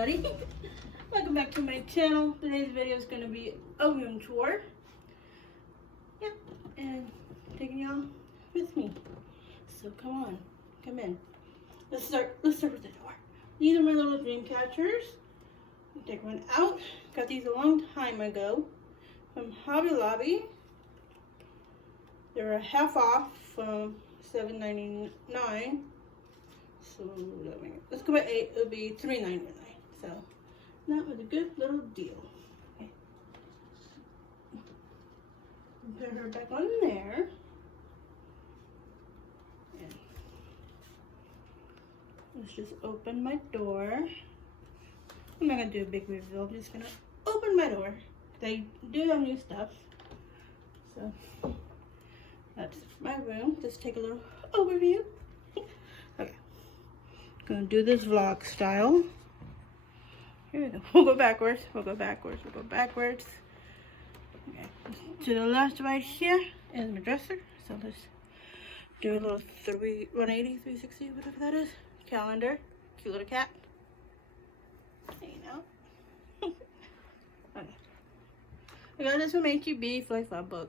everybody. Welcome back to my channel. Today's video is going to be a room tour. Yep, and taking y'all with me. So come on, come in. Let's start with the door. These are my little dream catchers. Take one out. Got these a long time ago from Hobby Lobby. They're half off from $7.99. So let's go by 8. It'll be $3.99. So that was a good little deal. Okay. Put her back on there. And let's just open my door. I'm not gonna do a big reveal. I'm just gonna open my door. They do have new stuff. So that's my room. Just take a little overview. Okay. Gonna do this vlog style. Here we go. We'll go backwards. We'll go backwards. We'll go backwards. Okay. To the left right here is my dresser. So let's do a little 180, 360, whatever that is. Calendar. Cute little cat. There you know. Okay. I got this from HEB for like $5.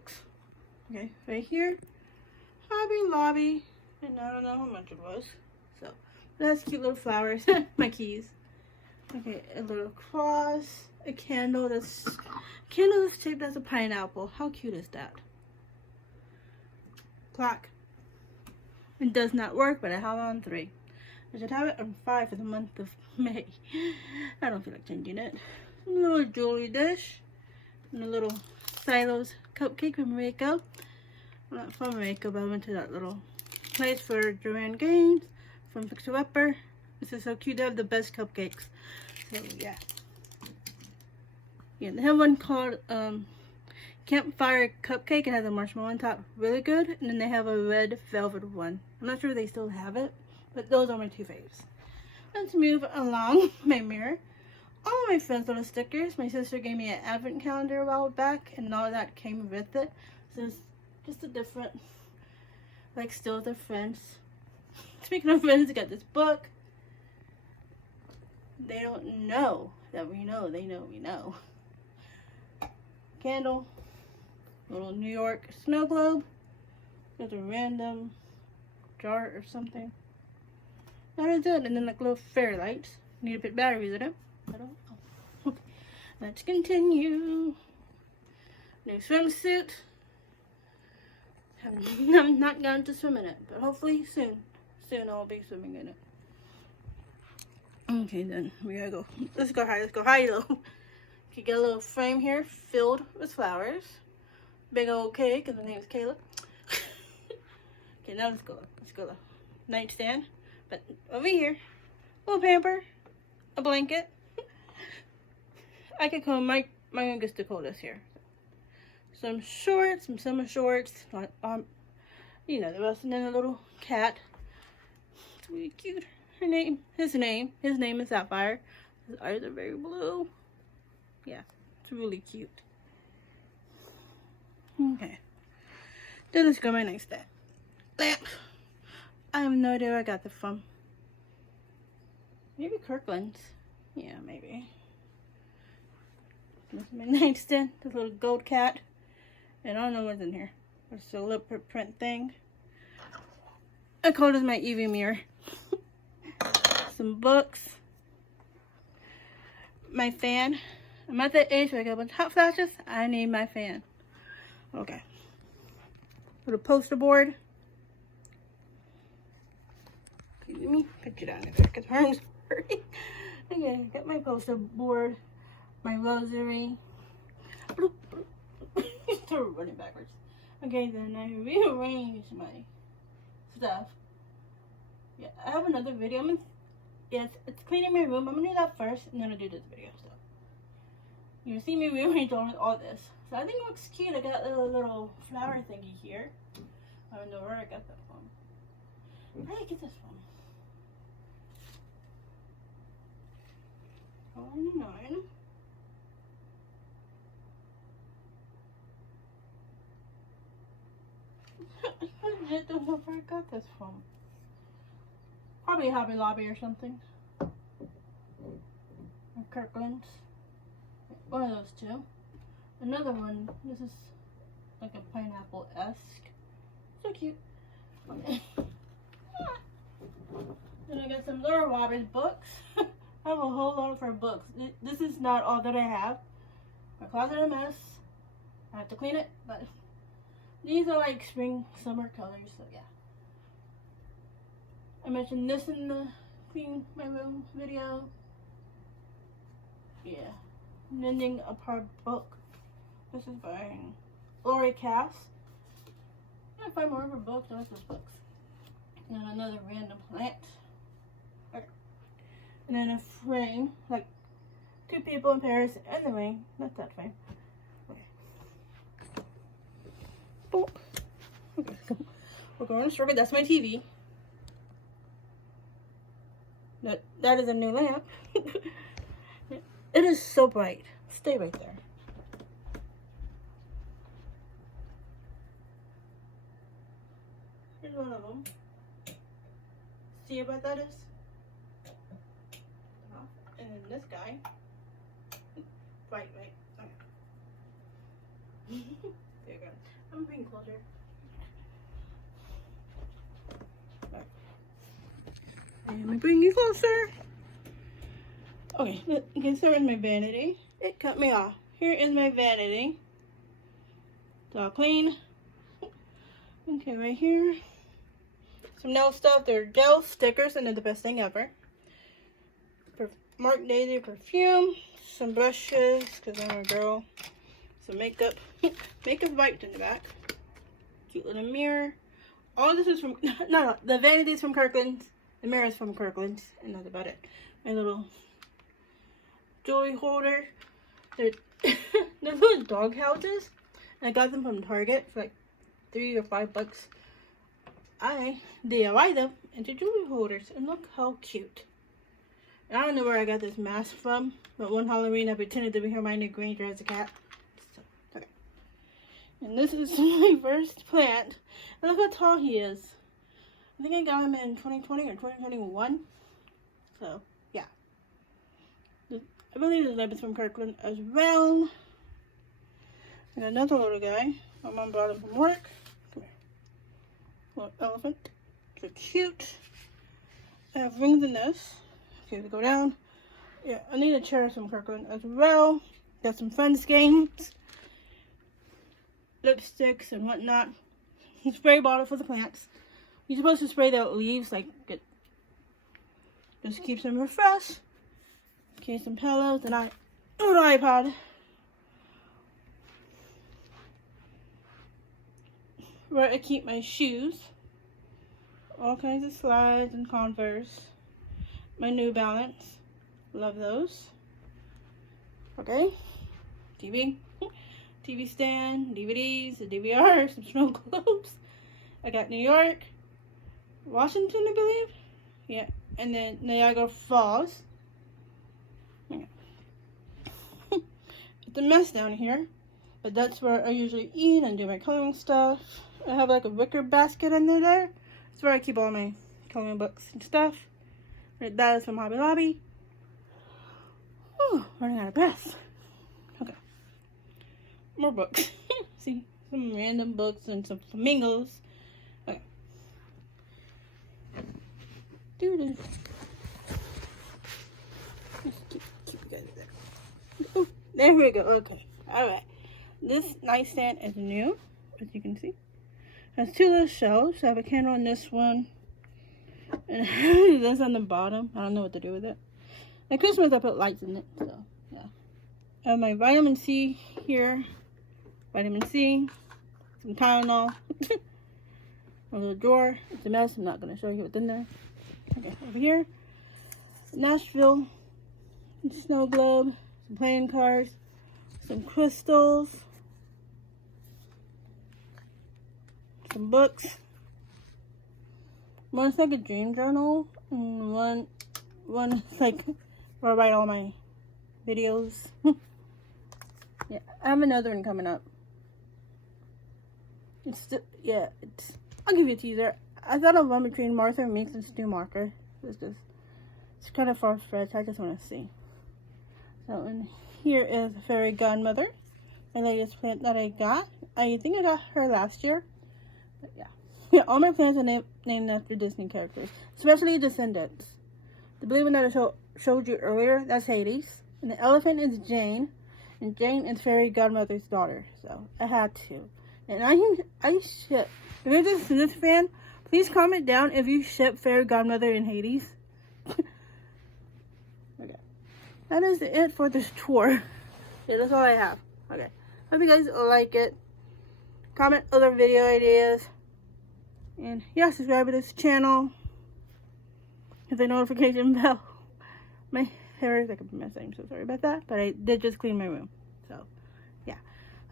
Okay. Right here. Hobby Lobby. And I don't know how much it was. So that's cute little flowers. My keys. Okay, a little cross, a candle that's shaped as a pineapple. How cute is that? Clock. It does not work, but I have it on 3. I should have it on 5 for the month of May. I don't feel like changing it. A little jewelry dish. And a little Silo's cupcake from Mexico. Well, not from Mexico, but I went to that little place for Joanne Gaines from Fixer Upper. This is so cute. They have the best cupcakes. So yeah. Yeah, they have one called Campfire Cupcake. It has a marshmallow on top. Really good. And then they have a red velvet one. I'm not sure if they still have it, but those are my 2 faves. Let's move along my mirror. All of my friends' little stickers. My sister gave me an advent calendar a while back, and all that came with it. So it's just a different, like, still the friends. Speaking of friends, I got this book. They don't know that we know. They know we know. Candle. Little New York snow globe. There's a random jar or something. That is it. And then like little fairy lights. Need to put batteries in it. I don't know. Okay. Let's continue. New swimsuit. I'm not going to swim in it, but hopefully soon. Soon I'll be swimming in it. Okay, then we gotta go. Let's go high. Let's go high low. You get a little frame here filled with flowers. Big old cake, and the name's Kayla. Okay, now let's go. Let's go. Nightstand, but over here, a little pamper, a blanket. I could call my youngest to call this here. Some shorts, some summer shorts. You know the rest, and then a little cat. It's really cute. His name is Sapphire. His eyes are very blue. Yeah, it's really cute. Okay. Then let's go to my next lamp. I have no idea where I got this from. Maybe KIRKLANDS. Yeah, maybe. This is my nightstand. This little gold cat. And I don't know what's in here. It's a leopard print thing. I call this my Eevee mirror. Some books, my fan. I'm at that age where I got a bunch of hot flashes. I need my fan. Okay. Put a poster board. Let me put you down there because my arm's hurting. Okay, got my poster board, my rosary. Still running backwards. Okay, then I rearranged my stuff. Yeah, I have another video. Yes, it's cleaning my room. I'm gonna do that first, and then I'll do this video. So you see me rearrange all this. So I think it looks cute. I got a little flower thingy here. I don't know where I got that from. Where did I get this from? $49. I don't know where I got this from. Probably Hobby Lobby or something. Kirkland's. One of those two. Another one, this is like a pineapple-esque. So cute. Okay. Then I got some Laura Roberts books. I have a whole lot of her books. This is not all that I have. My closet is a mess. I have to clean it, but these are like spring, summer colors, so yeah. I mentioned this in the clean my room video. Yeah. Mending Apart book. This is by Lori Cass. I find more of her books, the rest of the books. And then another random plant. Okay. And then a frame, like 2 people in Paris and the rain. Not that frame. Okay. Oh. Okay, we're going to circle. That's my TV. That is a new lamp. It is so bright. Stay right there. Here's one of them. See what that is? And then this guy. Right. Okay. There you go. I'm bringing closer. Right. Let me bring you closer. Okay, you can start with my vanity. It cut me off. Here is my vanity. It's all clean. Okay, right here. Some nail stuff. They're gel stickers, and they're the best thing ever. Marc Daisy perfume. Some brushes, because I'm a girl. Some makeup. Makeup wiped in the back. Cute little mirror. All this is from... No. The vanity is from Kirkland's. The mirror is from Kirkland's. And that's about it. My little jewelry holder. They're little dog houses. And I got them from Target for like $3 or $5. I DIY them into jewelry holders, and look how cute. And I don't know where I got this mask from, but one Halloween I pretended to be Hermione Granger as a cat. So, okay. And this is my first plant. And look how tall he is. I think I got him in 2020 or 2021. So, yeah. I believe this lamp is from Kirkland as well. And another little guy. My mom brought him from work. Come here. Little elephant. So cute. I have rings in this. Okay, we go down. Yeah, I need a chair from Kirkland as well. Got some Friends games. Lipsticks and whatnot. Spray bottle for the plants. You're supposed to spray the leaves, like, just keeps them refreshed. Okay, some pillows and an iPod. Where I keep my shoes. All kinds of slides and Converse. My New Balance. Love those. Okay. TV. TV stand. DVDs. A DVR. Some snow globes. I got New York. Washington, I believe. Yeah. And then Niagara Falls. Yeah. It's a mess down here. But that's where I usually eat and do my coloring stuff. I have like a wicker basket under there. That's where I keep all my coloring books and stuff. That is from Hobby Lobby. Whew, running out of breath. Okay. More books. See, some random books and some flamingos. Okay. Doo-doo. Let's keep you guys there. Oh, there we go. Okay. Alright. This nightstand is new, as you can see. It has 2 little shelves. I have a candle on this one. And this on the bottom. I don't know what to do with it. At Christmas I put lights in it, so yeah. I have my vitamin C here. Vitamin C. Some Tylenol. A little drawer. It's a mess. I'm not going to show you what's in there. Okay, over here. Nashville. Snow globe. Some playing cards. Some crystals. Some books. One's like a dream journal, and one is like where I write all my videos. Yeah, I have another one coming up. I'll give you a teaser. I thought of one between Martha and Meeks and Stu Marker. It's kind of far-fetched. I just want to see. So, and here is the fairy godmother, my latest plant that I got. I think I got her last year. But yeah. Yeah, all my plants are named after Disney characters, especially Descendants. The blue one that I showed you earlier, that's Hades. And the elephant is Jane. And Jane is fairy godmother's daughter. So, I had to. And I ship. If you're a Descendants fan, please comment down if you ship fairy godmother and Hades. Okay. That is it for this tour. Okay, that's all I have. Okay. Hope you guys like it. Comment other video ideas. And yeah, subscribe to this channel. Hit the notification bell. My hair is like a mess. I'm so sorry about that. But I did just clean my room. So, yeah.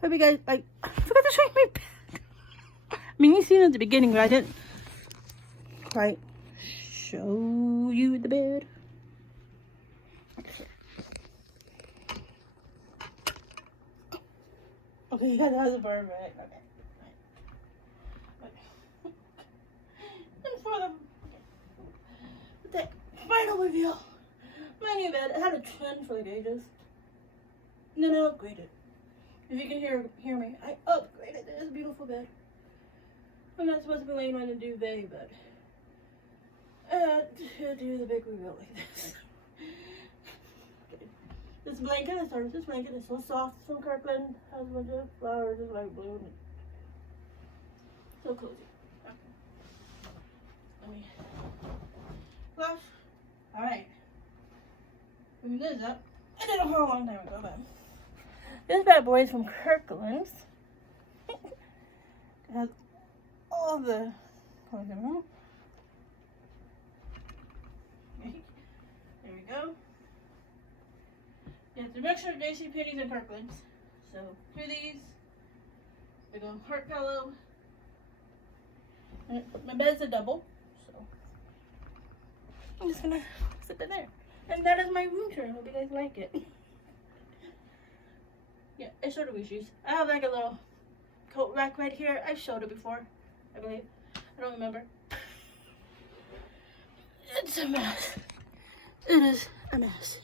Hope you guys like. I forgot to show you my bed. I mean, you seen it at the beginning, but I didn't quite show you the bed. Okay, you guys have the bird, right? Okay. And for the final reveal, my new bed. I had a trend for like ages. And then I upgraded. If you can hear me, I upgraded this beautiful bed. I'm not supposed to be laying on a duvet, but I had to do the big reveal like this. This blanket is so soft. It's from Kirkland. Has a bunch of flowers, it's like blue. And so cozy. Okay. Let me flush. Alright. Moving this up. I did it for a long time ago, but this bad boy is from Kirkland's. It has all the colors in them. Okay. There we go. It's a mixture of JCPENNEYS and Kirkland's. So, here these. They go heart pillow. And my bed's a double. So, I'm just gonna sit it there. And that is my room tour. I hope you guys like it. Yeah, I showed the shoes. I have like a little coat rack right here. I showed it before, I believe. I don't remember. It's a mess. It is a mess.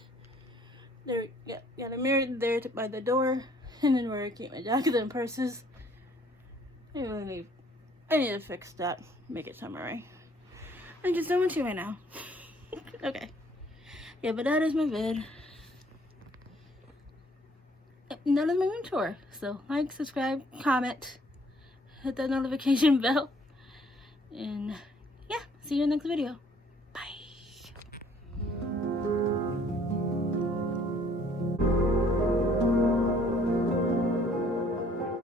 There, yeah, the mirror there by the door, and then where I keep my jacket and purses. I need to fix that, make it summery. I'm just done with you right now. Okay. Yeah, but that is my bed. And that is my room tour. So like, subscribe, comment, hit that notification bell, and yeah, see you in the next video.